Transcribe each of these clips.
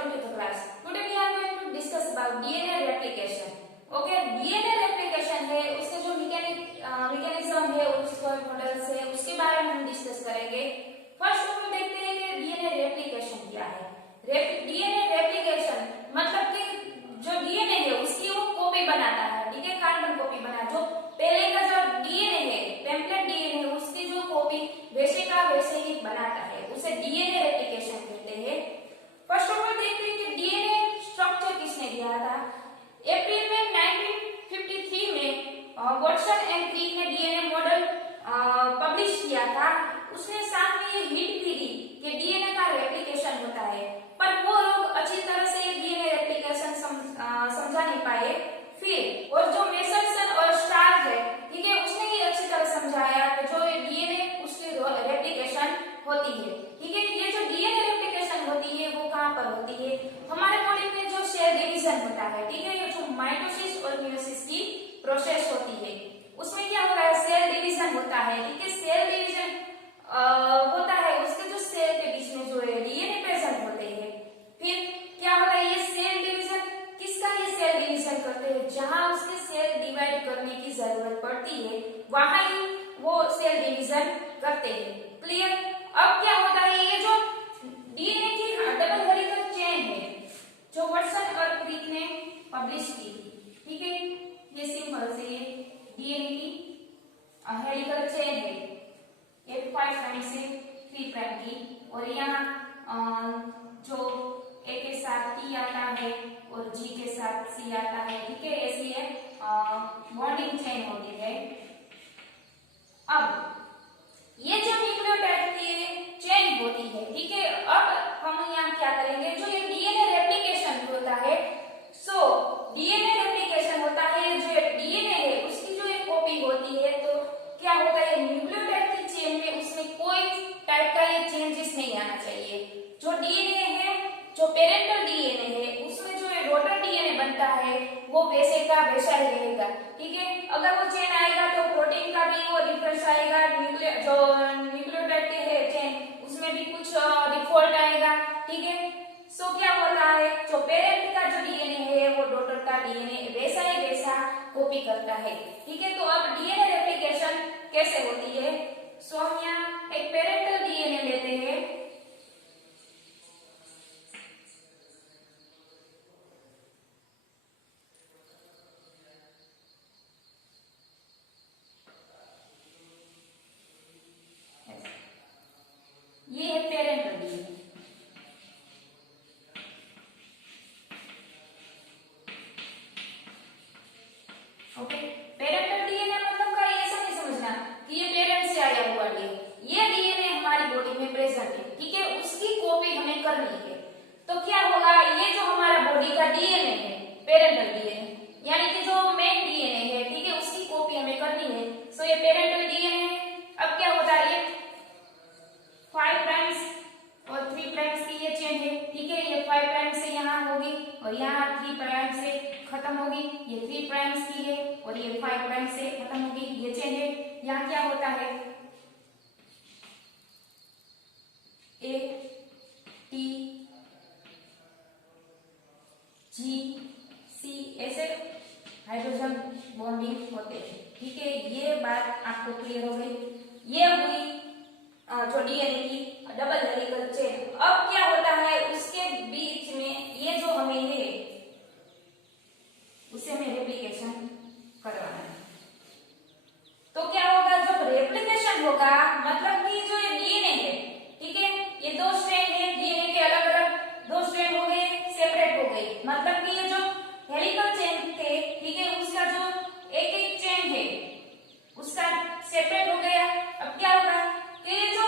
welcome to the class. Today we are going to discuss about DNA replication. Okay, DNA replication है उसके जो mechanism है, उसके models है, उसके बारे में हम डिस्कस करेंगे. फर्स्ट हम देखते हैं कि डीएनए रेप्लिकेशन क्या है. डीएनए रेप्लिकेशन मतलब कि जो डीएनए है उसकी वो कॉपी बनाता है. ठीक है, कार्बन कॉपी बना, जो पहले का जो डीएनए है, टेम्पलेट डीएनए है, उसकी जो कॉपी वैसे का वैसे ही बनाता है, उसे डीएनए रेप्लिकेशन कहते हैं. फर्स्ट ऑफ ऑल देखते हैं कि डीएनए स्ट्रक्चर किसने दिया था. अप्रैल में 1953 में वॉटसन एंड क्रिक ने डीएनए मॉडल पब्लिश किया था. उसने साथ में ये हिंट भी दी कि डीएनए का रेप्लिकेशन होता है, पर वो लोग अच्छी तरह से डीएनए रेप्लिकेशन समझा नहीं पाए. फिर और जो मेसनसन और स्टार है, ठीक है, उसने ये अच्छी तरह समझाया कि जो डीएनए उसकी रेप्लिकेशन होती है. ठीक है, ये जो डीएनए रेप्लिकेशन होती है वो कहाँ पर होती है, हमारे बॉडी में जो सेल डिवीजन होता है. ठीक है, ये जो माइटोसिस और मियोसिस की प्रोसेस होती है, उसमें क्या होता है, सेल डिवीजन होता है. ठीक है, सेल डिवीजन होता है, उसके जो सेल के बीच में जो है डीएनए प्रेजेंट होते हैं. फिर क्या होता है, ये सेल डिवीजन किसका, ये सेल डिवीजन करते हैं जहां उसके सेल डिवाइड करने की जरूरत पड़ती है, वहां ही वो सेल डिवीजन करते हैं. क्लियर. अब क्या होता है, ये जो डीएनए की डबल हेलिकल चेन है जो वॉटसन और क्रिक ने पब्लिश की थी. ठीक है, ये सिंपल से ये डीएनए की हेलिकल चेन है, F5 प्राइम से 3 प्राइम की, और यहाँ जो A के साथ T आता है और G के साथ C आता है. ठीक है, ऐसी ये बॉन्डिंग चेन होती है. अब ये जो न्यूक्लियोटाइड की चेन होती है, ठीक है, अब हम यहाँ क्या करेंगे, जो ये डीएनए रेप्लिकेशन होता है, सो डीएनए रेप्लिकेशन होता है, जो डीएनए है उसकी जो एक कॉपी होती है, तो क्या होता है, न्यूक्लियोटाइड की चेन में उसमें कोई टाइप का ये चेंजेस नहीं आना चाहिए. जो डीएनए है, जो पेरेंटल डीएनए है, उसमें जो डॉटर डीएनए बनता है वो वैसे का वैसा ही रहेगा. ठीक है, अगर वो चेन आएगा तो प्रोटीन का भी वो डिफरेंस आएगा, जो न्यूक्लियोटाइड के है चेन उसमें भी कुछ डिफॉल्ट आएगा. ठीक है, सो क्या होता है, जो पेरेंट का जो डीएनए है वो डॉटर का डीएनए वैसा ही वैसा कॉपी करता है. ठीक है, तो अब डीएनए रेप्लिकेशन कैसे होती है, सो हम यहाँ एक पेरेंटल डीएनए लेते हैं. ये है parental DNA. Okay, parental DNA मतलब का ऐसा नहीं समझना कि ये पेरेंट से आया हुआ डीएनए. ये डीएनए हमारी बॉडी में प्रेजेंट है. ठीक है, उसकी कॉपी हमें करनी है. तो क्या होगा, ये जो हमारा बॉडी का डीएनए है, पेरेंटल डीएनए यानी कि जो मेन डीएनए है, ठीक है, उसकी कॉपी हमें करनी है. सो ये पेरेंटल डीएनए है. अब क्या होता है, ये 5 प्राइम्स और 3 प्राइम्स की ये चेन है. ठीक है, ये 5 प्राइम से यहाँ होगी और यहाँ 3 प्राइम से खत्म होगी. ये 3 प्राइम्स की है और ये 5 प्राइम से खत्म होगी, ये चेन है. यहाँ क्या होता है, A T G C ऐसे हाइड्रोजन बॉन्डिंग होते हैं. ठीक है, ये बात आपको क्लियर हो गई. ये हुई जो डीएनए की डबल हेलिकल चेन. अब क्या होता है, उसके बीच में ये जो हमें है उसे हमें रेप्लिकेशन करवाना है. तो क्या होगा, जब रेप्लिकेशन होगा मतलब कि जो ये डीएनए है, ठीक है, ये 2 स्ट्रैंड है, डीएनए के अलग अलग 2 स्ट्रैंड हो गए, सेपरेट हो गए. मतलब कि ये जो हेलिकल चेन थे, ठीक है, उसका जो एक एक चेन है उसका सेपरेट हो गया. अब क्या होगा कि ये जो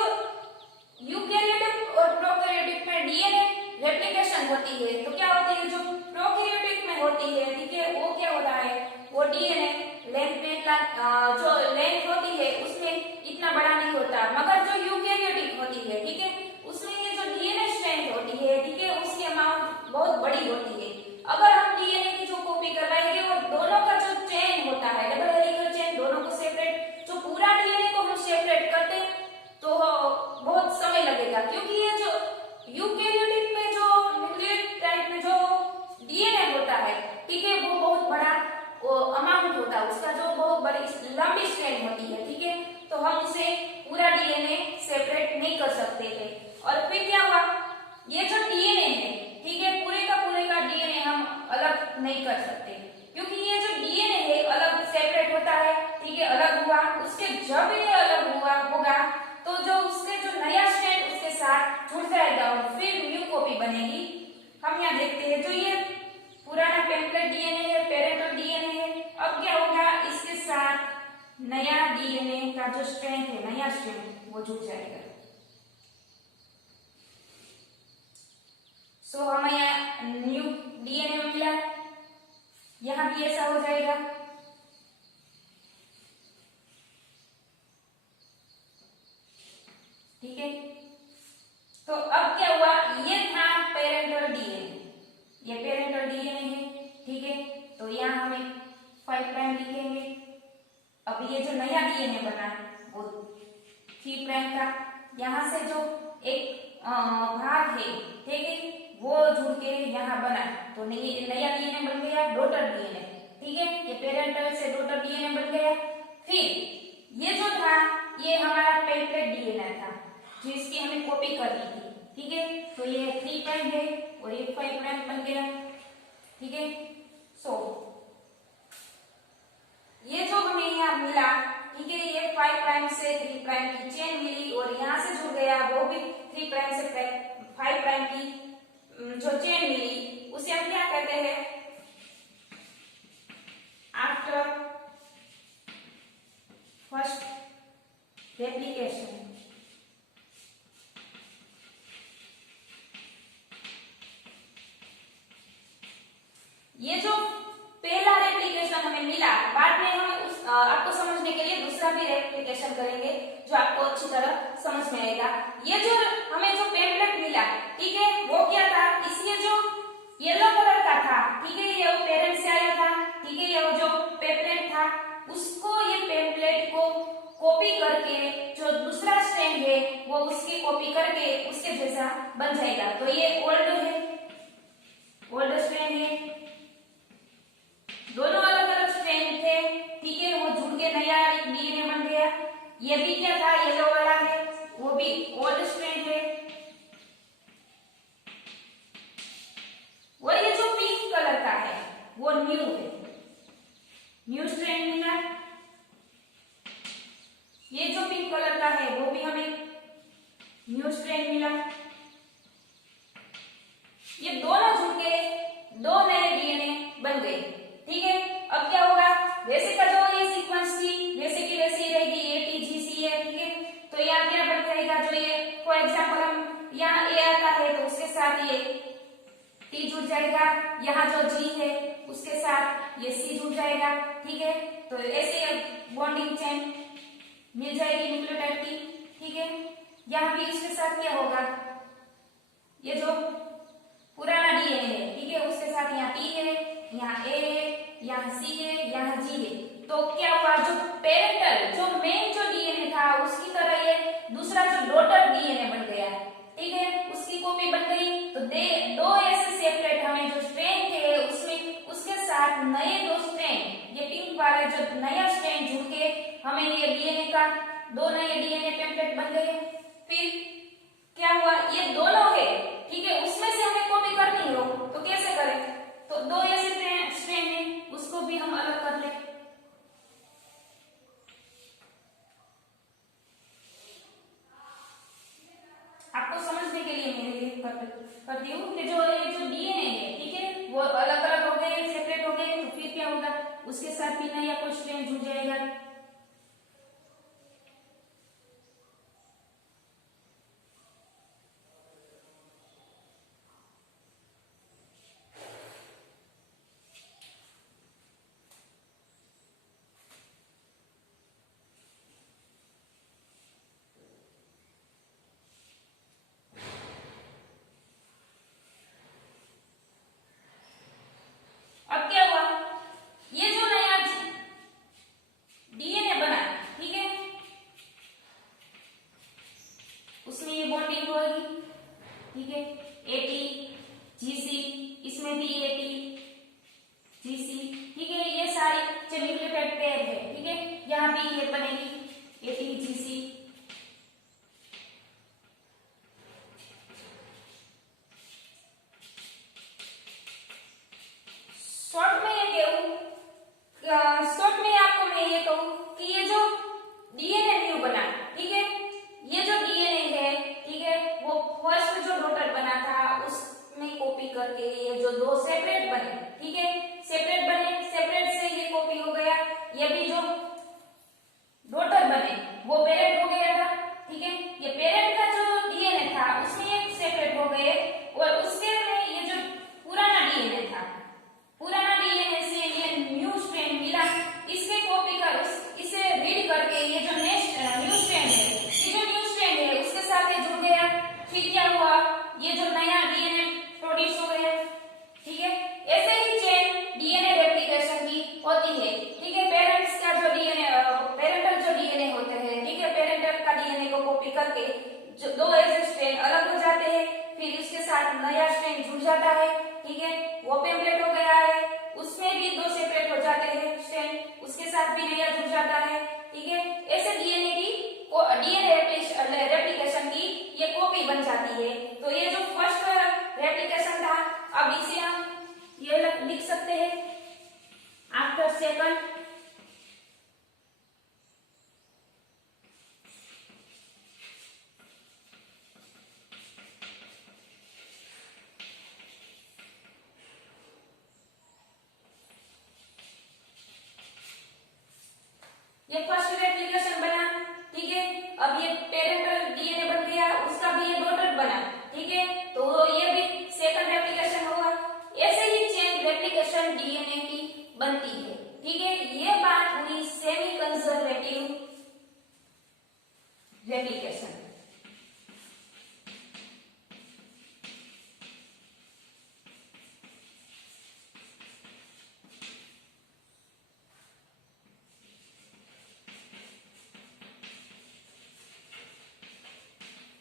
यूकेरियोटिक और प्रोकैरियोटिक में डीएनए रेप्लिकेशन होती है, तो क्या होती है, जो प्रोकैरियोटिक में होती है, ठीक है, वो क्या होता है, वो डीएनए लेंथ में जो लेंथ होती है उसमें इतना बड़ा नहीं होता, मगर जो यूकेरियोटिक होती है, ठीक है, उसमें ये जो डीएनए स्ट्रेंथ होती है, ठीक है, उसकी अमाउंट बहुत बड़ी होती है. अगर हम डीएनए की जो कॉपी करवाएंगे वो दोनों का जो चेन होता है, डबल हेलिकल चेन, दोनों को सेपरेट, जो पूरा डीएनए को हम सेपरेट करते तो बहुत समय लगेगा, क्योंकि ये जो यूकेरियोटिक में जो न्यूक्लियोटाइड बनेगी। हम यहाँ देखते हैं, जो ये पुराना पेम्पलेट डीएनए है, पेरेंटल डीएनए है, अब क्या होगा, इसके साथ नया डीएनए का जो स्ट्रैंड है, नया स्ट्रैंड वो जुड़ जाएगा। सो हमें यहाँ न्यू डीएनए मिला, यहाँ भी ऐसा हो जाएगा। ठीक है, तो अब क्या हुआ, ये था पेरेंटल डीएनए, ये पेरेंटल डीएनए है। ठीक है, तो यहाँ हमें 5 प्राइम लिखेंगे। अब ये जो नया डीएनए बना वो 3 प्राइम का, यहाँ से जो एक भाग है, ठीक है, वो जुड़ के यहाँ बना, तो नया डीएनए बन गया डॉटर डीएनए। ठीक है, ये पेरेंटल से डॉटर डीएनए बन गया। फिर ये जो था, ये हमारा पेम्पलेट डीएनए था, जिसकी हमें कॉपी करनी थी। ठीक है, तो ये 3 प्राइम है और ये 5 प्राइम बन गया। ठीक है, सो ये जो हमें यहाँ मिला, ठीक है, ये 5 प्राइम से 3 प्राइम की चेन मिली और यहाँ से जुड़ गया वो भी 3 प्राइम से 5 प्राइम की जो चेन मिली, उसे हम क्या कहते हैं, आफ्टर फर्स्ट रेप्लिकेशन। ये जो पहला रेप्लिकेशन हमें मिला, बाद में हम आपको समझने के लिए दूसरा भी रेप्लिकेशन करेंगे, जो आपको अच्छी तरह समझ में आएगा। ये जो हमें जो पेम्पलेट मिला, ठीक है, वो क्या था, इसलिए जो येलो कलर का था, ठीक है, ये पेरेंट से आया था। ठीक है, ये जो पेम्पलेट था, उसको ये पेम्पलेट को कॉपी करके जो दूसरा स्ट्रैंड है वो उसकी कॉपी करके उसके जैसा बन जाएगा। तो ये ओल्ड है, ओल्ड स्ट्रैंड है, दोनों अलग अलग स्ट्रैंड थे। ठीक है, वो जुड़ के नया डीएनए बन गया। ये भी क्या था, येलो वाला है, वो भी ओल्ड स्ट्रैंड है। और ये जो पिंक कलर का है वो न्यू है, न्यू स्ट्रैंड मिला। ये जो पिंक कलर का है वो भी हमें न्यू स्ट्रैंड मिला। ये दोनों जुड़ के 2 नए डीएनए बन गए। ठीक है, अब क्या होगा, वैसे का जो ये सीक्वेंस थी वैसे की वैसी रहेगी, ATGC है। ठीक है, तो यहाँ क्या बन जाएगा, जो ये फॉर एग्जाम्पल हम यहाँ A आता है तो उसके साथ ये T जुड़ जाएगा, यहाँ जो G है उसके साथ ये C जुड़ जाएगा। ठीक है, तो ऐसे बॉन्डिंग चेन मिल जाएगी न्यूक्लियोटाइड की। ठीक है, यहाँ भी इसके साथ क्या होगा, ये जो पुराना डीएनए है, ठीक है, उसके साथ यहाँ T है, यहाँ A है, यहाँ C है, यहाँ G है। तो क्या हुआ, जो पेरेंटल जो मेन जो डीएनए था उसकी तरह ये दूसरा जो डॉटर डीएनए बन गया। ठीक है, उसकी कॉपी बन गई। तो 2 ऐसे सेपरेट हमें जो स्ट्रैंड थे उसमें उसके साथ नए 2 स्ट्रैंड, ये पिंक वाला जो नया स्ट्रैंड जुड़ के हमें ये डीएनए का 2 नए डीएनए पेम्पलेट बन गए। फिर क्या हुआ, ये दोनों है, ठीक है, उसमें से हमें कॉपी करनी हो तो कैसे करें, तो 2 ऐसे स्ट्रैंड है उसको भी हम अलग कर ले। आपको समझने के लिए मैं ये करती हूँ कि जो ये जो डीएनए है, ठीक है, वो अलग अलग हो गए, सेपरेट हो गए, तो फिर क्या होगा, उसके साथ भी नया कोई स्ट्रैंड जुड़ जाएगा। अब क्या हुआ, ये जो नया डीएनए बना, ठीक है, उसमें ये बॉन्डिंग होगी। ठीक है, ATGC, इसमें भी ATGC। ठीक है, ये सारी न्यूक्लियोटाइड पेयर है। ठीक है, यहाँ भी ये बनेगी ATGC। शॉर्ट में ये कहूँ, शॉर्ट में आपको मैं ये कहूँ कि ये जो डीएनए न्यू बना, ठीक है, ये जो डीएनए है, ठीक है, वो फर्स्ट जो डॉटर बना था करके ये जो दो सेपरेट बने, ठीक है, सेपरेट बने, सेपरेट से ये कॉपी हो गया, ये भी जो डॉटर बने वो पेरेंट हो गया था, ठीक है, ये पेरेंट का जो डीएनए था उसमें ये सेपरेट हो गए और उसके में ये जो पुराना डीएनए था, पुराना डीएनए से ये न्यू स्ट्रैंड मिला, इसके कॉपी कर इसे रीड करके ये जो नेक्स्ट न्यू स्ट्रैंड है, ये जो न्यू स्ट्रैंड है उसके साथ ये जुड़ गया, फिर क्या हुआ, ये जो नया डीएनए प्रोड्यूस हो गया, ठीक है। ऐसे ही चेन डीएनए रेप्लिकेशन की होती है, ठीक है। पेरेंट्स का जो डीएनए, पेरेंटल जो डीएनए होते हैं, ठीक है, पेरेंटल का डीएनए को कॉपी करके जो दो ऐसे स्ट्रैंड अलग हो जाते हैं, फिर उसके साथ नया स्ट्रैंड जुड़ जाता है, ठीक है, वो पेम्पलेट हो गया है, उसमें भी दो सेपरेट हो जाते हैं स्ट्रैंड, उसके साथ भी नया जुड़ जाता है, ठीक है। ऐसे डीएनए की रेप्लिकेशन की ये कॉपी बन जाती है। तो ये जो फर्स्ट रेप्लिकेशन था, अब इसे हम ये लिख सकते हैं आफ्टर सेकंड, ये फर्स्ट रेप्लिकेशन बना, ठीक है। अब ये पेरेंटल डीएनए बन गया, उसका भी ये डॉटर बना, ठीक है, तो ये भी सेकंड रेप्लिकेशन होगा। ऐसे ही चेन रेप्लिकेशन डीएनए की बनती है, ठीक है। ये बात हुई सेमी कंजर्वेटिव रेप्लिकेशन।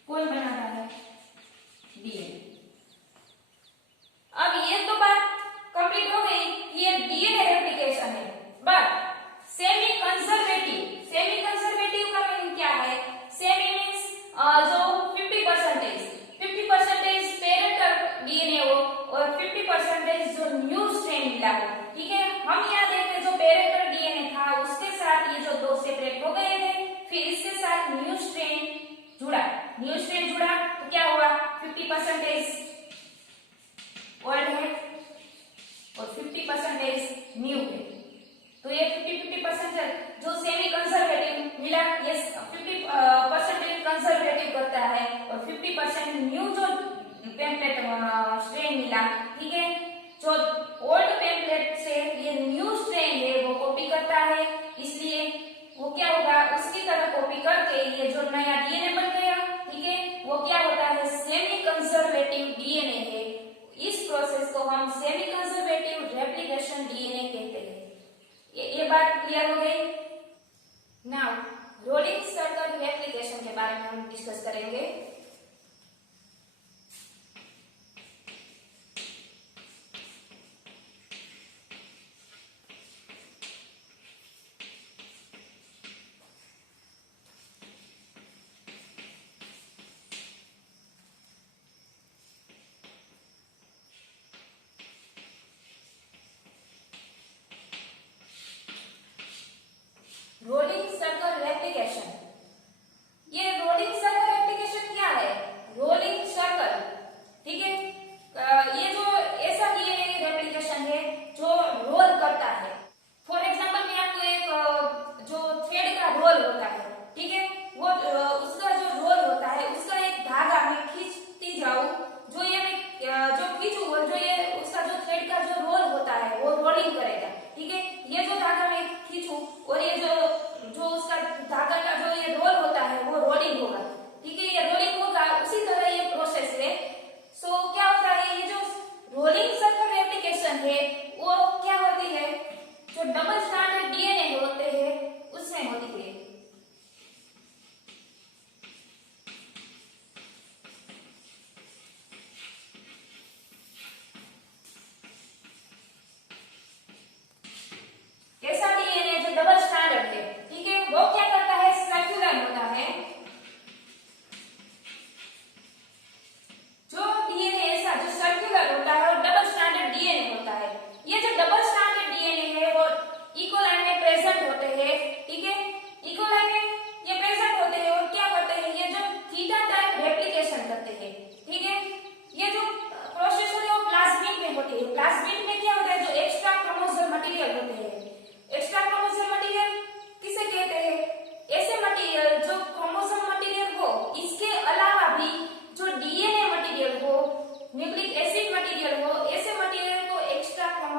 कौन बना रहा है, डीएनए। अब ये तो बात कंप्लीट हो गई, ये डीएनए रेप्लिकेशन है, but semi conservative, semi conservative का मीनिंग क्या है, सेमी मींस जो 50% पेरेंटल डीएनए हो और 50% जो न्यू स्ट्रैंड मिला हो, ठीक है। हम यहाँ देखें जो पेरेंटल डीएनए था उसके साथ ये जो दो सेपरेट हो गए थे, फिर इसके साथ न्यू स्ट्रैंड जुड़ा, न्यू स्ट्रैंड जुड़ा तो क्या हुआ, 50% ओल्ड है और 50% न्यू है, तो ये 50-50% जो सेमी कंजर्वेटिव मिला, ये 50% कंजर्वेटिव करता है और 50% न्यू जो पेम्पलेट स्ट्रैंड मिला, ठीक है, जो ओल्ड पेम्पलेट से ये न्यू स्ट्रैंड है वो कॉपी करता है, इसलिए वो क्या होगा, उसकी तरह कॉपी करके ये जो नया डीएनए बन गया, ठीक है, वो क्या होता है, सेमी कंजर्वेटिव डीएनए है। इस प्रोसेस को हम सेमी कंजर्वेटिव रेप्लिकेशन डीएनए कहते हैं। ये बात क्लियर हो गई। नाउ रोलिंग सर्कल रेप्लिकेशन के बारे में हम डिस्कस करेंगे। रोलिंग सर्कल रेप्लिकेशन, ये रोलिंग सर्कल रेप्लिकेशन क्या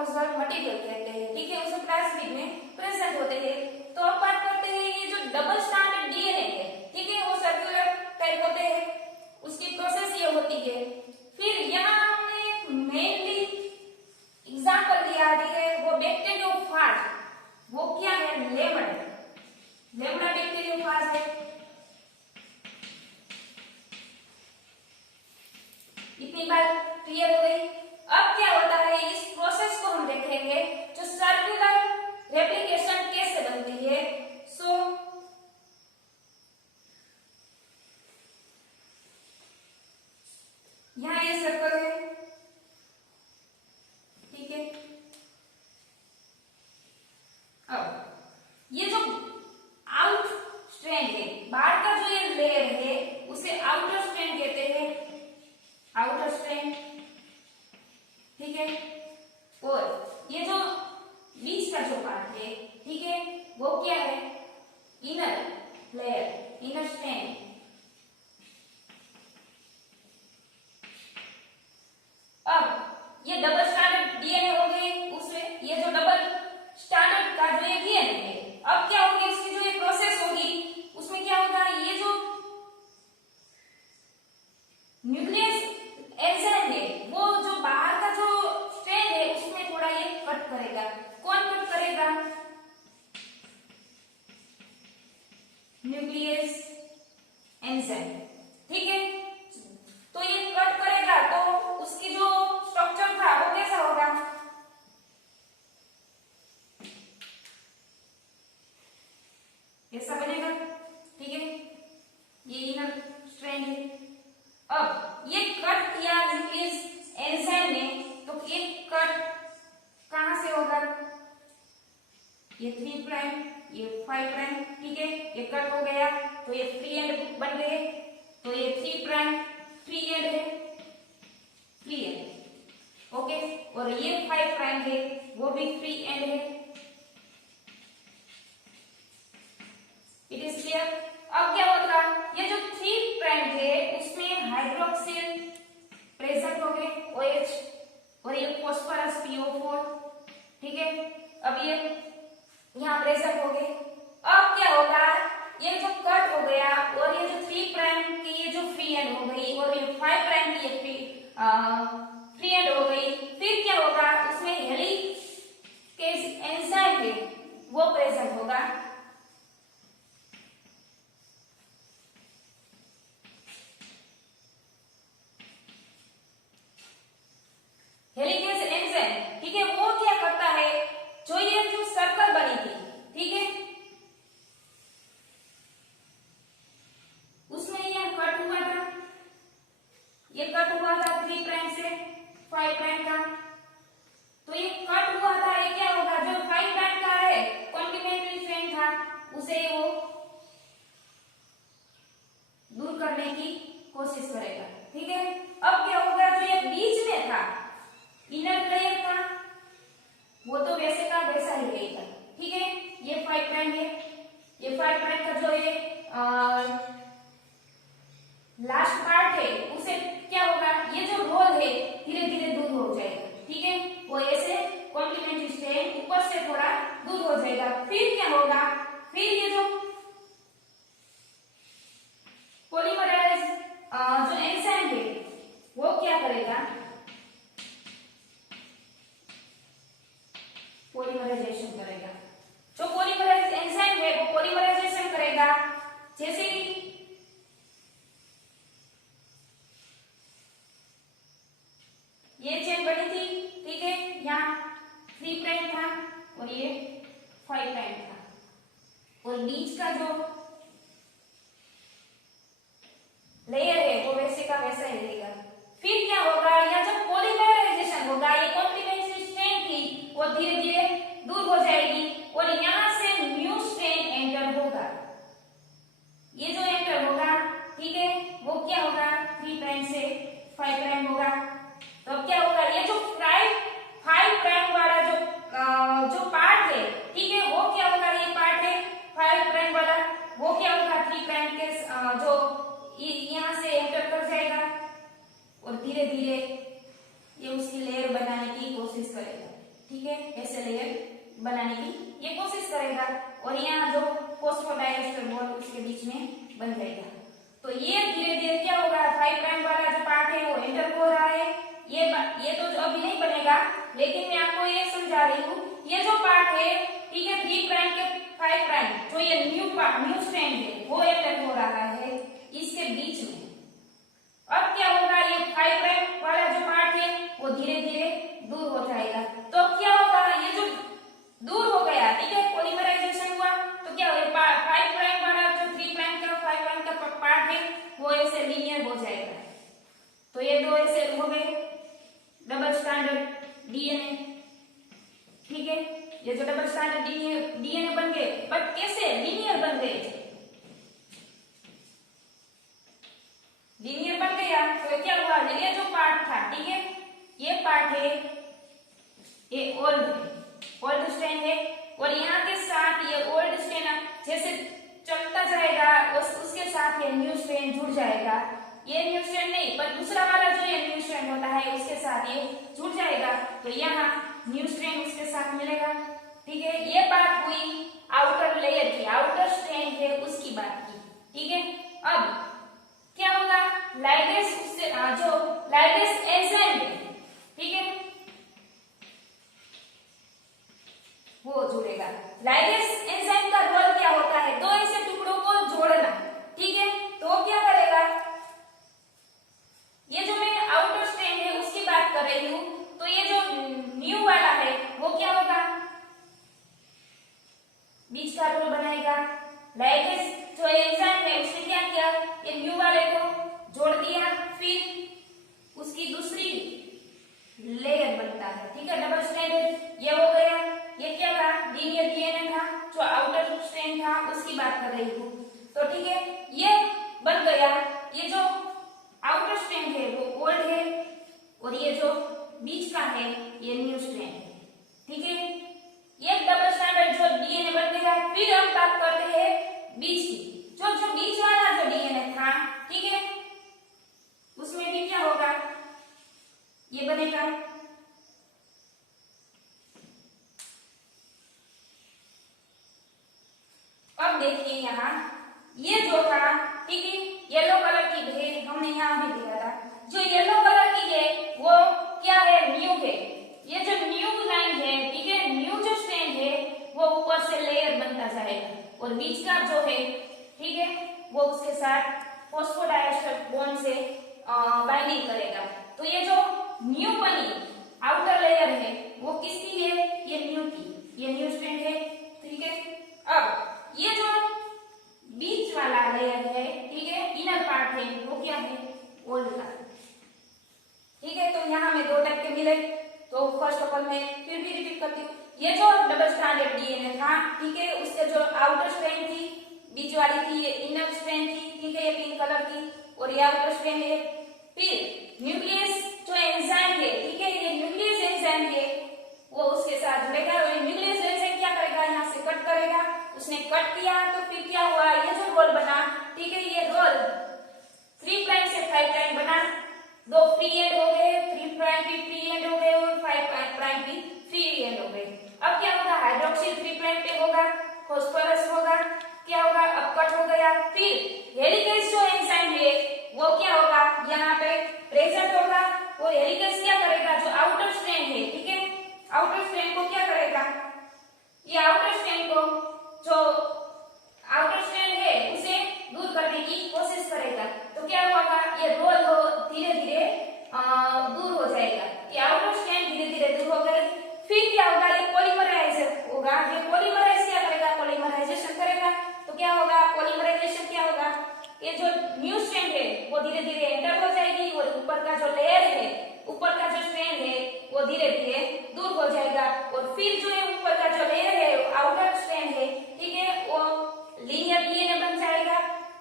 क्रोमोसोम मटेरियल कहते हैं, ठीक है, उसे प्लाज्मिड में प्रेजेंट होते हैं। तो अब बात करते हैं ये जो डबल स्ट्रैंडेड डीएनए है, ठीक है, वो सर्कुलर टाइप होते हैं, उसकी प्रोसेस ये होती है। फिर यहाँ हमने मेनली एग्जांपल दिया है वो बैक्टीरियोफाज, वो क्या है, लेमड़ा बैक्टीरियोफाज है। इतनी बात क्लियर हो गई। अब क्या होता है, इस प्रोसेस को हम देखेंगे जो सर्कुलर रेप्लिकेशन कैसे बनती है। सो यहाँ ये सर्कल है, ठीक है। अब ये जो आउट स्ट्रैंड है, बाहर का जो ये लेयर है उसे आउटर स्ट्रैंड कहते हैं, आउटर स्ट्रैंड, ठीक है। और ये जो बीच का जो पार्ट है, ठीक है, वो क्या है, इनर लेयर, इनर स्ट्रैंड। अब ये डबल स्ट्रैंडेड डीएनए हो गए, उसमें ये जो डबल स्ट्रैंडेड का जो ये डीएनए है, अब क्या होगी, इसकी जो ये प्रोसेस होगी उसमें क्या होगा, ये जो न्यूक्लियस एंजाइम है वो जो बाहर का जो स्ट्रैंड है उसमें थोड़ा ये कट करेगा। कौन कट करेगा, न्यूक्लियस एंजाइम, ठीक है। तो ये कट करेगा तो उसकी जो स्ट्रक्चर था वो कैसा होगा, ऐसा बनेगा, ठीक है, ये इनर स्ट्रैंड है। अब ये कट किया न्यूक्लियस एंजाइम ने, तो ये कट कहां से होगा, ये 3 प्राइम, ये 5 प्राइम, ठीक है, ये कट हो गया तो ये फ्री एंड बन गए, तो ये 3 प्राइम फ्री एंड है, फ्री एंड, ओके। और ये 5 प्राइम है वो भी फ्री एंड है। It is clear. अब क्या होगा, ये जो 3 प्राइम है उसमें हाइड्रोक्सिल प्रेजेंट हो गए, OH, और ये फॉस्फोरस PO4, ठीक है। अब ये यहाँ प्रेजेंट हो गए। अब क्या होगा, ये जो कट हो गया और ये जो 3 प्राइम की ये जो फ्री एंड हो गई और ये 5 प्राइम की ये फ्री एंड हो गई, फिर क्या होगा, उसमें हेलिकेज एंजाइम है वो प्रेजेंट होगा। हेलिकेज एंजाइम, ठीक है, वो क्या करता है, जो ये जो सर्कल बनी थी, ठीक है, उसमें ये कट हुआ था, ये कट हुआ था 3 प्राइम से 5 प्राइम का, तो ये कट हुआ था, ये क्या होगा, जो 5 प्राइम का है कॉम्प्लीमेंट्री स्ट्रैंड था उसे वो दूर करने की कोशिश करेगा, ठीक है। अब क्या होगा, जो ये बीच में था इनर लेयर था वो तो वैसे का वैसा ही रहेगा, ठीक है। ये 5 प्राइम है, ये 5 प्राइम का जो ये लास्ट पार्ट है उसे क्या होगा, ये जो रोल है धीरे धीरे दूर हो जाएगा, ठीक है, वो ऐसे कॉम्प्लीमेंट्री स्ट्रैंड ऊपर से थोड़ा दूर हो जाएगा। फिर क्या होगा, फिर ये जो पॉलीमराइज जो एंजाइम है वो क्या करेगा, पॉलीमराइजेशन करेगा। जो पॉलीमराइज एंजाइम है वो पॉलीमराइजेशन करेगा, जैसे कि ये चेन बनी थी, ठीक है, यहाँ 3 प्राइम था और ये 5 प्राइम था, और बीच का जो लेयर है वो वैसे का वैसा ही रहेगा। फिर क्या होगा, यहाँ जब पॉलीमराइजेशन होगा, ये कॉम्प्लीमेंट्री स्ट्रैंड थी वो धीरे धीरे दूर हो जाएगी और यहाँ से न्यू स्ट्रैंड एंटर होगा। ये जो एंटर होगा, ठीक है, वो क्या होगा, 3 प्राइम से 5 प्राइम होगा। तो अब क्या होगा, ये जो 5 प्राइम वाला जो पार्ट है, ठीक है, वो क्या होगा, ये पार्ट है 5 प्राइम वाला, वो क्या होगा, 3 प्राइम के जो यहाँ से एंटर कर जाएगा और धीरे धीरे ये उसकी लेयर बनाने की कोशिश करेगा, ठीक है, ऐसे लेयर बनाने की ये कोशिश करेगा और यहाँ जो फॉस्फोडाइएस्टर बॉन्ड उसके बीच में बन जाएगा। तो ये धीरे धीरे क्या होगा, 5 प्राइम वाला जो पार्ट है वो एंटर हो रहा है। ये तो अभी नहीं बनेगा, लेकिन मैं आपको ये समझा रही हूँ, ये जो पार्ट है, ठीक है, 3 प्राइम के 5 प्राइम जो ये न्यू स्ट्रैंड है वो एंटर हो रहा है इसके बीच में। अब क्या होगा, ये 5 प्राइम वाला जो पार्ट है वो धीरे धीरे दूर हो जाएगा। तो अब क्या होगा, ये जो दूर हो गया, ठीक है, पॉलीमराइजेशन हुआ, तो क्या होगा, 5 प्राइम वाला जो 3 प्राइम का 5 प्राइम का पार्ट है वो ऐसे लीनियर हो जाएगा। तो ये दो ऐसे हो गए डबल स्टैंडर्ड डीएनए, ठीक है, ये जो डबल स्टैंडर्ड डीएनए बन गए, बट कैसे लीनियर बन गए, लीनियर बन गया। तो क्या हुआ, ये जो पार्ट था, ठीक है, ये पार्ट है, ये ओल्ड स्ट्रैंड है, और यहाँ के साथ ये ओल्ड स्ट्रैंड जैसे चलता जाएगा उसके साथ ये न्यू स्ट्रैंड जुड़ जाएगा। ये न्यू स्ट्रैंड नहीं, पर दूसरा वाला जो ये न्यू स्ट्रैंड होता है उसके साथ ये जुड़ जाएगा। तो यहाँ न्यू स्ट्रैंड उसके साथ मिलेगा, ठीक है। ये बात हुई आउटर लेयर की, आउटर स्ट्रैंड है उसकी बात की, ठीक है। अब क्या होगा, लाइगेज उससे जो लाइगेज एंजाइम है, ठीक है, वो जुड़ेगा। लाइगेज एंजाइम का रोल क्या होता है, दो ऐसे टुकड़ों को जोड़ना, ठीक है। तो वो क्या करेगा, ये जो मैं आउटर स्ट्रैंड है उसकी बात कर रही हूं, तो ये जो न्यू वाला है वो क्या होगा, बीच का रोल बनाएगा। लाइगेज जो एंजाइम है उसने क्या किया, ये न्यू वाले को जोड़ दिया, फिर उसकी दूसरी लेयर बनता है, ठीक है, डबल स्ट्रैंडेड। ये हो गया, ये क्या था, लीनियर डीएनए था, जो आउटर स्ट्रैंड था उसकी बात कर रही हूँ। तो ठीक है, ये बन गया, ये जो आउटर स्ट्रैंड है वो ओल्ड है, और ये जो बीच का है ये न्यू स्ट्रैंड है, ठीक है। ये डबल स्ट्रैंडेड जो डीएनए बन गया। फिर हम बात करते हैं बीच की, जो बीच वाला जो डीएनए था, ठीक है, उसमें भी क्या होगा, ये बनेगा। अब देखिए यहाँ ये जो था, ठीक है, येलो कलर की है, हमने यहाँ भी दिया था, जो येलो कलर की है वो क्या है, न्यू है। ये जो न्यू लाइन है, ठीक है, न्यू जो स्ट्रैंड है वो ऊपर से लेयर बनता जाएगा, और बीच का जो है, ठीक है, वो उसके साथ फॉस्फोडाइएस्टर बॉन्ड से बाइंडिंग करेगा। तो ये जो न्यू बनी आउटर लेयर है वो किसकी है, ये न्यू की, ये न्यू स्ट्रैंड है, ठीक है। अब ये जो बीच वाला लेयर है, ठीक है, इनर पार्ट है, वो क्या है, ओल्ड का, ठीक है। तो यहाँ में दो टाइप के मिले, तो फर्स्ट ऑफ ऑल मैं फिर भी रिपीट करती हूँ, ये जो डबल स्ट्रैंडेड डीएनए था, ठीक है, उसके जो आउटर स्ट्रैंड थी, बीच वाली थी, ये इनर स्ट्रैंड थी, ठीक है, ये पिंक कलर की, और ये आउटर स्ट्रैंड है। फिर न्यूक्लियस जो एंजाइम है, ठीक है, ये न्यूक्लियस एंजाइम है वो उसके साथ जुड़ेगा, और न्यूक्लियस एंजाइम क्या करेगा, यहाँ से कट करेगा, उसने कट किया तो फिर क्या हुआ, ये जो रोल बना, ठीक है, ये रोल 3 प्राइम से 5 प्राइम बना, दो फ्री एंड हो गए, 3 प्राइम भी फ्री एंड हो गए, और 5 प्राइम भी फ्री एंड हो गए। अब क्या होगा, हाइड्रोक्सिल 3 प्राइम पे होगा, फॉस्फोरस होगा, क्या होगा, अब कट हो गया। फिर हेलिकेज जो एंजाइम है वो क्या होगा, यहाँ पे प्रेजेंट होगा, और हेलिकेज क्या करेगा, जो आउटर स्ट्रैंड है, ठीक है, आउटर स्ट्रैंड को क्या करेगा, ये आउटर स्ट्रैंड को, जो आउटर स्ट्रैंड है उसे दूर करने की कोशिश करेगा। तो क्या होगा, ये रोल हो धीरे धीरे दूर हो जाएगा, ये आउटर स्ट्रैंड धीरे धीरे दूर हो गए। फिर क्या होगा, ये पॉलीमराइज होगा, ये पॉलीमराइज क्या करेगा, पॉलीमराइजेशन करेगा। तो क्या होगा, पॉलीमराइजेशन क्या होगा, ये जो न्यू स्ट्रैंड है वो धीरे धीरे एंटर हो जाएगी, और ऊपर का जो लेयर है, ऊपर का जो स्ट्रैंड है वो धीरे धीरे दूर हो जाएगा, और फिर जो है ऊपर का जो लेयर है आउटर स्ट्रैंड है, ठीक है, वो लीनियर डीएनए बन जाएगा।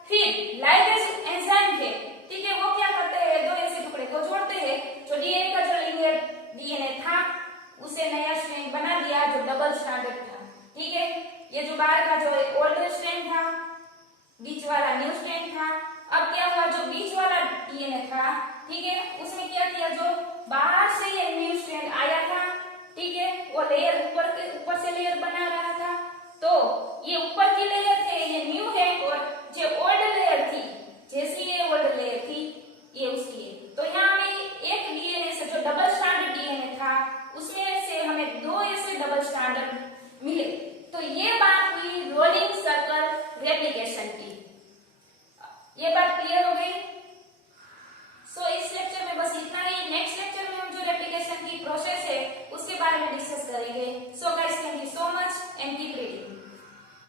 फिर लाइगेज एंजाइम है, ठीक है, वो क्या करते हैं, दो ऐसे टुकड़े को जोड़ते हैं, जो डीएनए का जो लीनियर डीएनए था उसे नया स्ट्रैंड बना दिया जो डबल स्ट्रैंडेड था, ठीक है। ये जो बाहर का जो ओल्ड स्ट्रैंड था, बीच वाला न्यू स्ट्रैंड था। अब क्या हुआ, जो बीच वाला डीएनए था, ठीक है, उसने क्या किया, जो बाहर से ये न्यू स्ट्रैंड आया था, ठीक है, वो लेयर बना रहा था। तो ये ऊपर की लेयर थे ये न्यू है और जो ओल्ड लेयर थी जैसी ये ओल्ड लेयर थी ये उसकी है। तो यहाँ हमें एक डीएनए से जो डबल स्ट्रैंडेड डीएनए था उसमें से हमें दो ऐसे डबल स्ट्रैंडेड मिले। तो ये बात हुई रोलिंग सर्कल रेप्लिकेशन की। ये बात क्लियर